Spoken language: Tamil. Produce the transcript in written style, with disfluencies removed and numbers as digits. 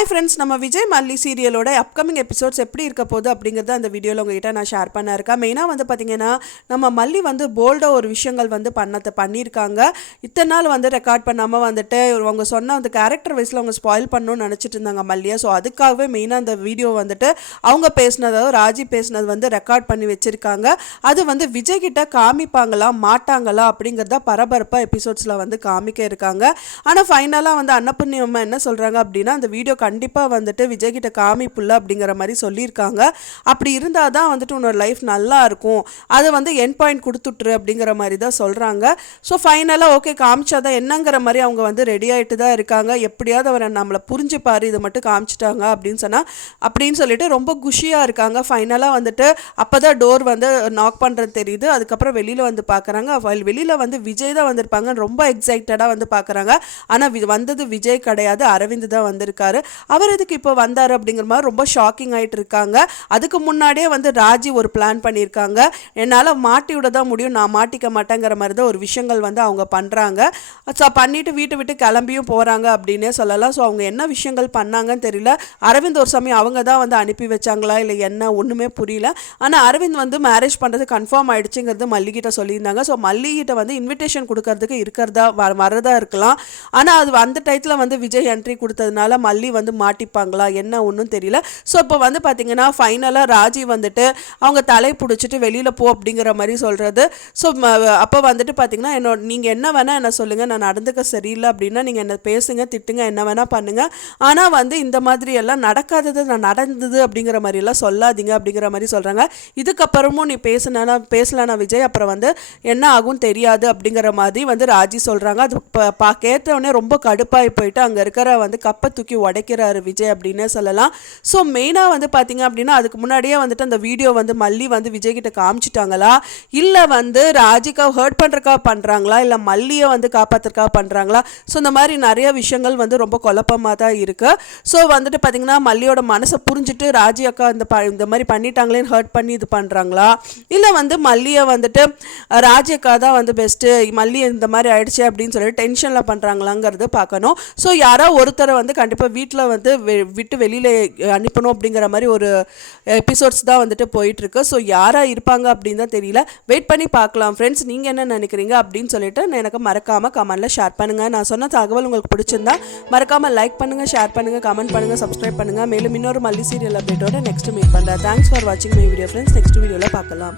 ஹாய் ஃப்ரெண்ட்ஸ், நம்ம விஜய் மல்லி சீரியலோட அப்கமிங் எபிசோட்ஸ் எப்படி இருக்க போகுது அப்படிங்கிறத அந்த வீடியோவில் உங்ககிட்ட நான் ஷேர் பண்ண இருக்கேன். மெயினாக வந்து பார்த்திங்கன்னா, நம்ம மல்லி வந்து போல்டாக ஒரு விஷயங்கள் வந்து பண்ணியிருக்காங்க. இத்தனை நாள் வந்து ரெக்கார்ட் பண்ணாமல் வந்துட்டு அவங்க சொன்ன அந்த கேரக்டர் வைஸில் அவங்க ஸ்பாயில் பண்ணணும்னு நினச்சிட்டு இருந்தாங்க மல்லியை. ஸோ அதுக்காகவே மெயினாக அந்த வீடியோ வந்துட்டு அவங்க பேசினதோ ராஜி பேசினது வந்து ரெக்கார்ட் பண்ணி வச்சுருக்காங்க. அது வந்து விஜய் கிட்ட காமிப்பாங்களா மாட்டாங்களா அப்படிங்கிறத பரபரப்பாக எபிசோட்ஸில் வந்து காமிக்க இருக்காங்க. ஆனால் ஃபைனலாக வந்து அன்னபூர்ணியம்மா என்ன சொல்கிறாங்க அப்படின்னா, அந்த வீடியோ கண்டிப்பாக வந்துட்டு விஜய் கிட்ட காமிப்புள்ள அப்படிங்கிற மாதிரி சொல்லியிருக்காங்க. அப்படி இருந்தால் தான் வந்துட்டு உன்னோட லைஃப் நல்லா இருக்கும், அதை வந்து என் பாயிண்ட் கொடுத்துட்ரு அப்படிங்கிற மாதிரி தான் சொல்கிறாங்க. ஸோ ஃபைனலாக ஓகே காமிச்சாதான் என்னங்கிற மாதிரி அவங்க வந்து ரெடி ஆகிட்டு தான் இருக்காங்க. எப்படியாவது அவரை நம்மளை புரிஞ்சுப்பார், இதை மட்டும் காமிச்சிட்டாங்க அப்படின்னு சொல்லிட்டு ரொம்ப குஷியாக இருக்காங்க. ஃபைனலாக வந்துட்டு அப்போ தான் டோர் வந்து நாக் பண்ணுறது தெரியுது. அதுக்கப்புறம் வெளியில் வந்து பார்க்குறாங்க. வெளியில் வந்து விஜய் தான் வந்திருப்பாங்க. ரொம்ப எக்ஸைட்டடாக வந்து பார்க்குறாங்க. ஆனால் வந்தது விஜய் கிடையாது, அரவிந்த் தான் வந்திருக்காரு. அவர் எதுக்கு இப்போ வந்தார் அப்படிங்கிற மாதிரி ரொம்ப ஷாக்கிங் ஆகிட்டு இருக்காங்க. அதுக்கு முன்னாடியே வந்து ராஜி ஒரு பிளான் பண்ணியிருக்காங்க. என்னால் மாட்டி விட தான் முடியும், நான் மாட்டிக்க மாட்டேங்கிற மாதிரி தான் ஒரு விஷயங்கள் வந்து அவங்க பண்ணுறாங்க. ஸோ பண்ணிவிட்டு வீட்டை விட்டு கிளம்பியும் போகிறாங்க அப்படின்னே சொல்லலாம். ஸோ அவங்க என்ன விஷயங்கள் பண்ணாங்கன்னு தெரியல. அரவிந்த் ஒரு சமயம் அவங்க தான் வந்து அனுப்பி வச்சாங்களா இல்லை என்ன ஒன்றுமே புரியல. ஆனால் அரவிந்த் வந்து மேரேஜ் பண்ணுறது கன்ஃபார்ம் ஆகிடுச்சுங்கிறது மல்லிகிட்ட சொல்லியிருந்தாங்க. ஸோ மல்லிகிட்ட வந்து இன்விடேஷன் கொடுக்கறதுக்கு இருக்கிறதா வரதா இருக்கலாம். ஆனால் அது அந்த டயத்தில் வந்து விஜய் என்ட்ரி கொடுத்ததுனால மல்லி வந்து மாட்டிப்பாங்களா என்ன ஒன்றும் தெரியல. ஸோ இப்போ வந்து பார்த்தீங்கன்னா ஃபைனலாக ராஜி வந்துட்டு அவங்க தலை பிடிச்சிட்டு வெளியில் போ அப்படிங்கிற மாதிரி சொல்கிறது. ஸோ அப்போ வந்துட்டு பார்த்தீங்கன்னா நீங்கள் என்ன வேணால் என்ன சொல்லுங்கள், நான் நடந்துக்க சரியில்லை அப்படின்னா நீங்கள் என்ன பேசுங்க திட்டுங்க என்ன வேணால் பண்ணுங்கள், ஆனால் வந்து இந்த மாதிரி எல்லாம் நடக்காதது நான் நடந்தது அப்படிங்கிற மாதிரிலாம் சொல்லாதீங்க அப்படிங்கிற மாதிரி சொல்கிறாங்க. இதுக்கப்புறமும் நீ பேசலனா விஜய் அப்புறம் வந்து என்ன ஆகும் தெரியாது அப்படிங்கிற மாதிரி வந்து ராஜி சொல்கிறாங்க. அது கேட்டவுடனே ரொம்ப கடுப்பாகி போயிட்டு அங்கே இருக்கிற வந்து கப்பை தூக்கி உடைக்கிறாரு விஜய் அப்படின்னு சொல்லலாம். ஸோ மெயினாக வந்து பார்த்தீங்க அப்படின்னா அதுக்கு முன்னாடியே வந்துட்டு அந்த வீடியோ வந்து மல்லி வந்து விஜய் கிட்ட காமிச்சிட்டாங்களா, இல்லை வந்து ராஜிக்கா ஹர்ட் பண்ணுறக்கா பண்ணுறாங்களா, இல்லை மல்லியை வந்து காப்பாற்றுறக்கா பண்ணுறாங்களா. ஸோ இந்த மாதிரி நிறைய விஷயங்கள் வந்து ரொம்ப குழப்பமாக தான் இருக்குது. ஸோ வந்துட்டு பார்த்தீங்கன்னா மல்லியோட மனசை புரிஞ்சுட்டு ராஜி அக்கா இந்த மாதிரி பண்ணிட்டாங்களேன்னு ஹர்ட் பண்ணி இது பண்ணுறாங்களா, இல்லை வந்து மல்லியை வந்துட்டு ராஜி அக்கா தான் வந்து பெஸ்ட்டு, மல்லி இந்த மாதிரி ஆயிடுச்சு அப்படின்னு சொல்லிட்டு டென்ஷனில் பண்ணுறாங்களாங்கிறது பார்க்கணும். ஸோ யாரோ ஒருத்தரை வந்து கண்டிப்பாக வீட்டில் வந்து விட்டு வெளியில் அனுப்பணும் அப்படிங்கிற மாதிரி ஒரு எபிசோட்ஸ் தான் வந்துட்டு போயிட்டுருக்கு. ஸோ யாராக இருப்பாங்க அப்படின்னு தான் தெரியல. வெயிட் பண்ணி பார்க்கலாம் ஃப்ரெண்ட்ஸ். நீங்கள் என்ன நினைக்கிறீங்க அப்படின்னு சொல்லிட்டு எனக்கு மறக்காமல் கமெண்ட்டில் ஷேர் பண்ணுங்கள். நான் சொன்ன தகவல் உங்களுக்கு பிடிச்சிருந்தா மறக்காமல் லைக் பண்ணுங்கள், ஷேர் பண்ணுங்கள், கமெண்ட் பண்ணுங்கள், சப்ஸ்கிரைப் பண்ணுங்கள். மேலும் இன்னொரு மல்லி சீரியல் அப்டேட்டோட நெக்ஸ்ட் மீட் பண்ணுறேன். தேங்க்ஸ் ஃபார் வாட்சிங் மை வீடியோ ஃப்ரெண்ட்ஸ். நெக்ஸ்ட் வீடியோவில் பார்க்கலாம்.